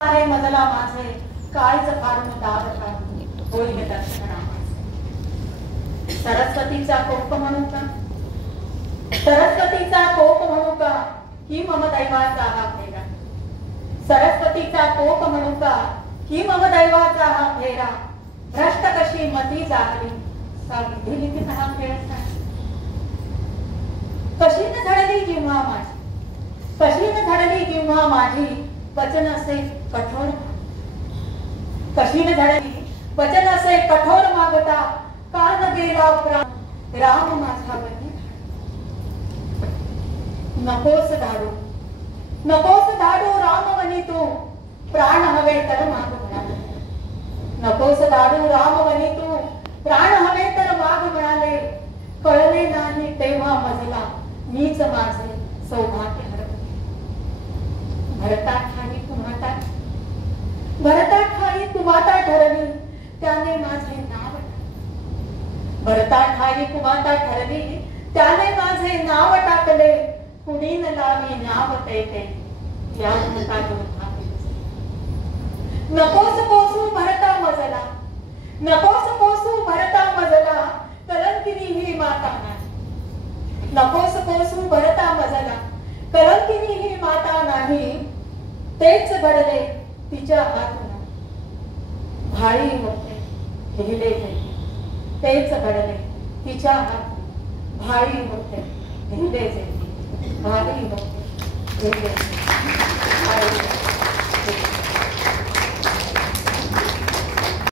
आहे मजला माझे काळज फाडून दाव काढून होईल दर्शना माझे. सरस्वतीचा कोप म्हणू का, सरस्वतीचा कोप म्हणू का, ही मम दैवाचा हा फेरा. सरस्वतीचा कोप म्हणू का, ही मम दैवाचा हा फेरा. भ्रष्ट कशी मती जागली साविधी लिखित हा खेळ. कशी न झडली जिव्हा माझी, कशी न झडली जिव्हा माझी वचन असे कठोर. कशी न झडली वचन असे कठोर मागता का न गेला प्राण राम माझा वनी. नकोस धाडू, नकोस धाडू राम वनी तू प्राण हवे तर माग म्हणाले. नकोस धाडू राम वनी तू प्राण हवे तर माग म्हणाले. कळले नाही तेव्हा मजला मीच माझे सौभाग्य हरवले. भरता ठाई कुमाता, भरता ठाई कुमाता ठरली त्याने माझे नाव. भरता ठाई कुमाता ठरली त्याने माझे नाव टाकले. कुणी न लावी नाव तेथे या भरता जोडा. नकोस पोसू भरता मजला, नकोस पोसू भरता मजला कलंकिनी ही माता नाही. नकोस पोसू भरता मजला कलंकिनी ही माता नाही. तेच घडले तिच्या हातून भाळी होते लिहिले जाईल. तेच घडले तिच्या हातून भाळी होते लिहिले जाईल. भाळी होते लिहिले जाईल.